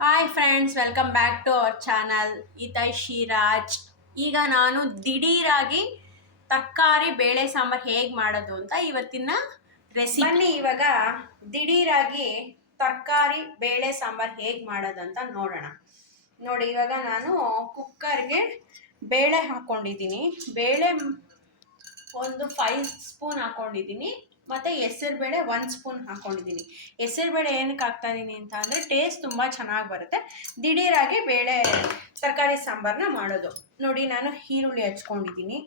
Hi friends, welcome back to our channel Hitaishi Raj. ಈಗ ನಾನು ದಿಢೀರಾಗಿ ತರಕಾರಿ ಬೇಳೆ ಸಾಂಬಾರು ಹೇಗೆ ಮಾಡೋದು ಅಂತ ಇವತ್ತಿನ ರೆಸಿಪಿ. ಬನ್ನಿ ಇವಾಗ ದಿಢೀರಾಗಿ ತರಕಾರಿ ಬೇಳೆ ಸಾಂಬಾರು ಹೇಗೆ ಮಾಡೋದು ಅಂತ ನೋಡೋಣ. ನೋಡಿ, ಇವಾಗ ನಾನು ಕುಕ್ಕರ್ಗೆ ಬೇಳೆ ಹಾಕ್ಕೊಂಡಿದ್ದೀನಿ. ಬೇಳೆ ಒಂದು 5 ಸ್ಪೂನ್ ಹಾಕ್ಕೊಂಡಿದ್ದೀನಿ. ಮತ್ತು ಹೆಸರುಬೇಳೆ 1 ಸ್ಪೂನ್ ಹಾಕ್ಕೊಂಡಿದ್ದೀನಿ. ಹೆಸರುಬೇಳೆ ಏನಕ್ಕೆ ಹಾಕ್ತಾಯಿದ್ದೀನಿ ಅಂತ ಅಂದರೆ ಟೇಸ್ಟ್ ತುಂಬ ಚೆನ್ನಾಗಿ ಬರುತ್ತೆ. ದಿಢೀರಾಗಿ ಬೇಳೆ ತರಕಾರಿ ಸಾಂಬಾರನ್ನ ಮಾಡೋದು. ನೋಡಿ, ನಾನು ಈರುಳ್ಳಿ ಹಚ್ಕೊಂಡಿದ್ದೀನಿ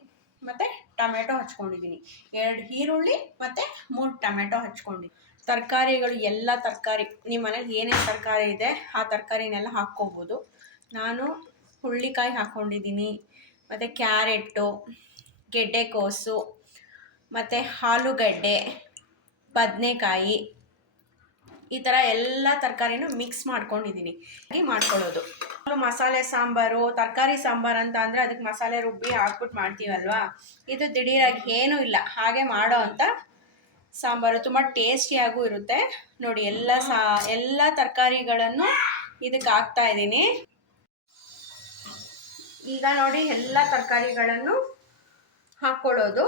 ಮತ್ತು ಟೊಮೆಟೊ ಹಚ್ಕೊಂಡಿದ್ದೀನಿ. 2 ಈರುಳ್ಳಿ ಮತ್ತು 3 ಟೊಮೆಟೊ ಹಚ್ಕೊಂಡಿದ್ದೀನಿ. ತರಕಾರಿಗಳು ಎಲ್ಲ ತರಕಾರಿ ನಿಮ್ಮ ಮನೇಲಿ ಏನೇನು ತರಕಾರಿ ಇದೆ ಆ ತರಕಾರಿನೆಲ್ಲ ಹಾಕ್ಕೋಬೋದು. ನಾನು ಹುರುಳಿಕಾಯಿ ಹಾಕ್ಕೊಂಡಿದ್ದೀನಿ, ಮತ್ತು ಕ್ಯಾರೆಟು, ಗೆಡ್ಡೆಕೋಸು, ಮತ್ತು ಆಲೂಗಡ್ಡೆ, ಬದನೆಕಾಯಿ, ಈ ಥರ ಎಲ್ಲ ತರಕಾರಿನೂ ಮಿಕ್ಸ್ ಮಾಡ್ಕೊಂಡಿದ್ದೀನಿ. ಮಾಡ್ಕೊಳ್ಳೋದು ಮಸಾಲೆ ಸಾಂಬಾರು, ತರಕಾರಿ ಸಾಂಬಾರು ಅಂತ ಅಂದರೆ ಅದಕ್ಕೆ ಮಸಾಲೆ ರುಬ್ಬಿ ಹಾಕ್ಬಿಟ್ಟು ಮಾಡ್ತೀವಲ್ವಾ. ಇದು ದಿಢೀರಾಗಿ ಏನೂ ಇಲ್ಲ, ಹಾಗೆ ಮಾಡೋ ಅಂಥ ಸಾಂಬಾರು. ತುಂಬ ಟೇಸ್ಟಿಯಾಗೂ ಇರುತ್ತೆ. ನೋಡಿ, ಎಲ್ಲ ತರಕಾರಿಗಳನ್ನು ಇದಕ್ಕೆ ಹಾಕ್ತಾ ಇದ್ದೀನಿ. ಈಗ ನೋಡಿ, ಎಲ್ಲ ತರಕಾರಿಗಳನ್ನು ಹಾಕ್ಕೊಳ್ಳೋದು.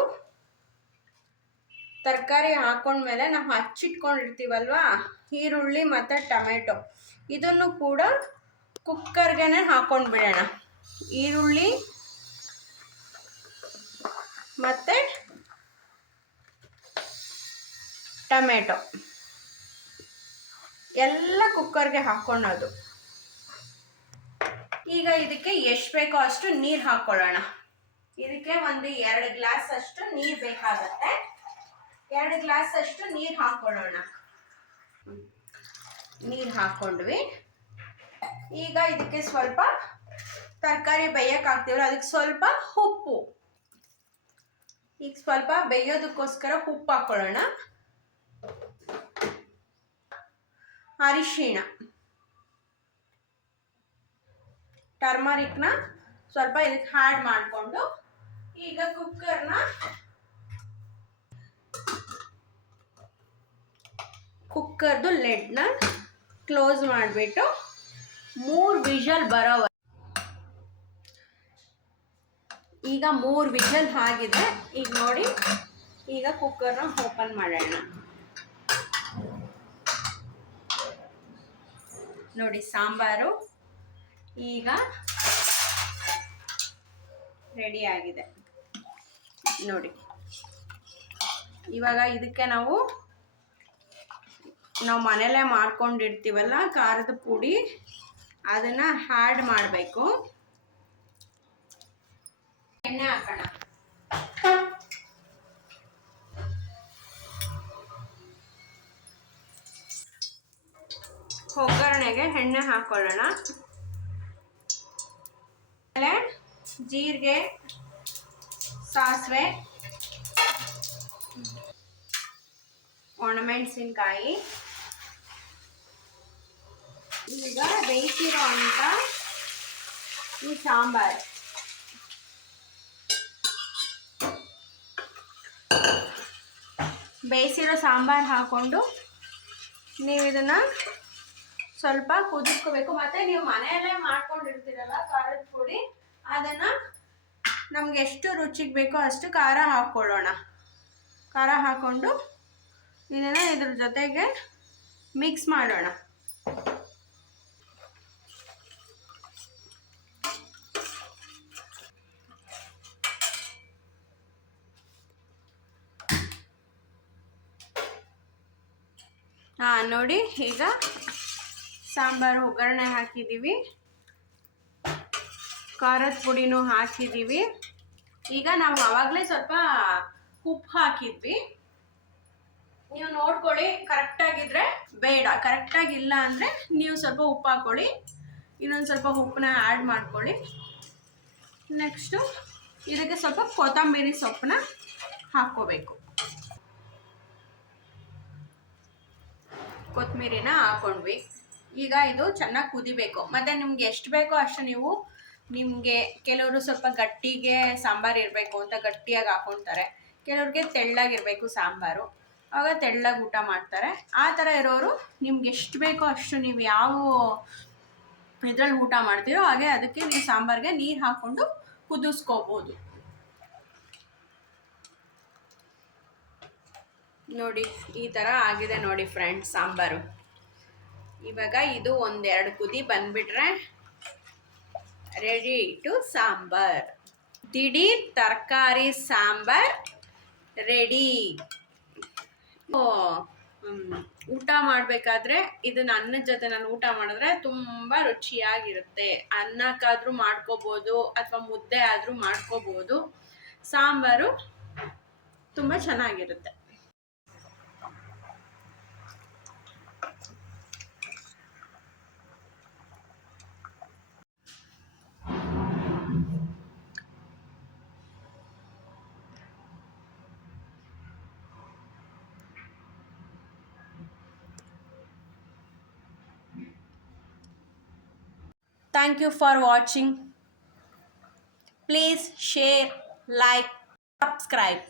ತರಕಾರಿ ಹಾಕೊಂಡ್ಮೇಲೆ ನಾವು ಹಚ್ಚಿಟ್ಕೊಂಡಿರ್ತೀವಲ್ವಾ ಈರುಳ್ಳಿ ಮತ್ತು ಟೊಮೆಟೊ, ಇದನ್ನು ಕೂಡ ಕುಕ್ಕರ್ಗೆ ಹಾಕ್ಕೊಂಡು ಬಿಡೋಣ. ಈರುಳ್ಳಿ ಮತ್ತು ಟೊಮೆಟೊ ಎಲ್ಲ ಕುಕ್ಕರ್ಗೆ ಹಾಕ್ಕೊಳ್ಳೋದು. ಈಗ ಇದಕ್ಕೆ ಎಷ್ಟು ಬೇಕೋ ಅಷ್ಟು ನೀರು ಹಾಕ್ಕೊಳ್ಳೋಣ. ಇದಕ್ಕೆ ಒಂದು 2 ಗ್ಲಾಸ್ ಅಷ್ಟು ನೀರು ಬೇಕಾಗತ್ತೆ. 2 ಗ್ಲಾಸ್ ಅಷ್ಟು ನೀರು ಹಾಕ್ಕೊಳ್ಳೋಣ. ನೀರು ಹಾಕ್ಕೊಂಡ್ವಿ. ಈಗ ಇದಕ್ಕೆ ಸ್ವಲ್ಪ ತರಕಾರಿ ಬೇಯಕ್ಕೆ ಹಾಕ್ತೀವಲ್ಲ, ಅದಕ್ಕೆ ಸ್ವಲ್ಪ ಉಪ್ಪು. ಈಗ ಸ್ವಲ್ಪ ಬೇಯೋದಕ್ಕೋಸ್ಕರ ಉಪ್ಪು ಹಾಕ್ಕೊಳ್ಳೋಣ. ಅರಿಶಿಣ, ಟರ್ಮರಿಕ್ನ ಸ್ವಲ್ಪ ಇದಕ್ಕೆ ಆ್ಯಡ್ ಮಾಡಿಕೊಂಡು ಈಗ ಕುಕ್ಕರ್ದು ಲೆಡ್ನ ಕ್ಲೋಸ್ ಮಾಡಿಬಿಟ್ಟು 3 ವಿಷಲ್ ಬರೋವ. ಈಗ 3 ವಿಷಲ್ ಆಗಿದೆ. ಈಗ ನೋಡಿ, ಈಗ ಕುಕ್ಕರ್ನ ಓಪನ್ ಮಾಡೋಣ. ನೋಡಿ, ಸಾಂಬಾರು ಈಗ ರೆಡಿ ಆಗಿದೆ. ನೋಡಿ, ಇವಾಗ ಇದಕ್ಕೆ ನಾವು ಮನೆಯಲ್ಲೇ ಮಾಡ್ಕೊಂಡಿರ್ತೀವಲ್ಲ ಖಾರದ ಪುಡಿ, ಅದನ್ನು ಆ್ಯಡ್ ಮಾಡಬೇಕು. ಎಣ್ಣೆ ಹಾಕೋಣ. ಒಗ್ಗರಣೆಗೆ ಎಣ್ಣೆ ಹಾಕೊಳ್ಳೋಣ. ಆಮೇಲೆ ಜೀರಿಗೆ, ಸಾಸಿವೆ, ಒಣಮೆಣಸಿನ್ಕಾಯಿ, ಈಗ ಬೇಯಿಸಿರೋ ಅಂತ ಈ ಸಾಂಬಾರು, ಬೇಯಿಸಿರೋ ಸಾಂಬಾರು ಹಾಕ್ಕೊಂಡು ನೀವು ಇದನ್ನು ಸ್ವಲ್ಪ ಕುದಿಸ್ಕೋಬೇಕು. ಮತ್ತು ನೀವು ಮನೆಯಲ್ಲೇ ಮಾಡ್ಕೊಂಡಿರ್ತೀರಲ್ಲ ಖಾರದ ಪುಡಿ, ಅದನ್ನು ನಮ್ಗೆ ಎಷ್ಟು ರುಚಿಗೆ ಬೇಕೋ ಅಷ್ಟು ಖಾರ ಹಾಕ್ಕೊಳ್ಳೋಣ. ಖಾರ ಹಾಕ್ಕೊಂಡು ಇದನ್ನು ಇದ್ರ ಜೊತೆಗೆ ಮಿಕ್ಸ್ ಮಾಡೋಣ. ನೋಡಿ, ಈಗ ಸಾಂಬಾರು ಒಗ್ಗರಣೆ ಹಾಕಿದ್ದೀವಿ, ಖಾರದ ಪುಡಿನೂ ಹಾಕಿದ್ದೀವಿ. ಈಗ ನಾವು ಆವಾಗಲೇ ಸ್ವಲ್ಪ ಉಪ್ಪು ಹಾಕಿದ್ವಿ. ನೀವು ನೋಡ್ಕೊಳ್ಳಿ, ಕರೆಕ್ಟಾಗಿದ್ದರೆ ಬೇಡ, ಕರೆಕ್ಟಾಗಿಲ್ಲ ಅಂದರೆ ನೀವು ಸ್ವಲ್ಪ ಉಪ್ಪು ಹಾಕ್ಕೊಳ್ಳಿ. ಇನ್ನೊಂದು ಸ್ವಲ್ಪ ಉಪ್ಪನ್ನ ಆ್ಯಡ್ ಮಾಡ್ಕೊಳ್ಳಿ. ನೆಕ್ಸ್ಟು ಇದಕ್ಕೆ ಸ್ವಲ್ಪ ಕೊತ್ತಂಬರಿ ಸೊಪ್ಪನ್ನ ಹಾಕ್ಕೋಬೇಕು. ಕೊತ್ತಂಬರಿನ ಹಾಕ್ಕೊಂಡ್ವಿ. ಈಗ ಇದು ಚೆನ್ನಾಗಿ ಕುದಿಬೇಕು. ಮತ್ತು ನಿಮ್ಗೆ ಎಷ್ಟು ಬೇಕೋ ಅಷ್ಟು ನೀವು, ನಿಮಗೆ ಕೆಲವರು ಸ್ವಲ್ಪ ಗಟ್ಟಿಗೆ ಸಾಂಬಾರು ಇರಬೇಕು ಅಂತ ಗಟ್ಟಿಯಾಗಿ ಹಾಕ್ಕೊಳ್ತಾರೆ, ಕೆಲವ್ರಿಗೆ ತೆಳ್ಳಗಿರಬೇಕು ಸಾಂಬಾರು, ಆಗ ತೆಳ್ಳಗೆ ಊಟ ಮಾಡ್ತಾರೆ. ಆ ಥರ ಇರೋರು ನಿಮ್ಗೆ ಎಷ್ಟು ಬೇಕೋ ಅಷ್ಟು ನೀವು ಯಾವ ಇದ್ರಲ್ಲಿ ಊಟ ಮಾಡ್ತೀರೋ ಹಾಗೆ ಅದಕ್ಕೆ ನೀವು ಸಾಂಬಾರ್ಗೆ ನೀರು ಹಾಕ್ಕೊಂಡು ಕುದಿಸ್ಕೋಬೋದು. ನೋಡಿ ಈ ಥರ ಆಗಿದೆ ನೋಡಿ ಫ್ರೆಂಡ್ಸ್ ಸಾಂಬಾರು. ಇವಾಗ ಇದು ಒಂದೆರಡು ಕುದಿ ಬಂದ್ಬಿಟ್ರೆ ರೆಡಿ ಟು ಸಾಂಬಾರ್. ದಿಢೀರ್ ತರಕಾರಿ ಸಾಂಬಾರ್ ರೆಡಿ. ಊಟ ಮಾಡಬೇಕಾದ್ರೆ ಇದನ್ನ ಅನ್ನದ ಜೊತೆ ನಾನು ಊಟ ಮಾಡಿದ್ರೆ ತುಂಬ ರುಚಿಯಾಗಿರುತ್ತೆ. ಅನ್ನಕ್ಕಾದ್ರೂ ಮಾಡ್ಕೋಬೋದು ಅಥವಾ ಮುದ್ದೆ ಆದರೂ ಮಾಡ್ಕೋಬೋದು. ಸಾಂಬಾರು ತುಂಬ ಚೆನ್ನಾಗಿರುತ್ತೆ. Thank you for watching. Please share, like, subscribe.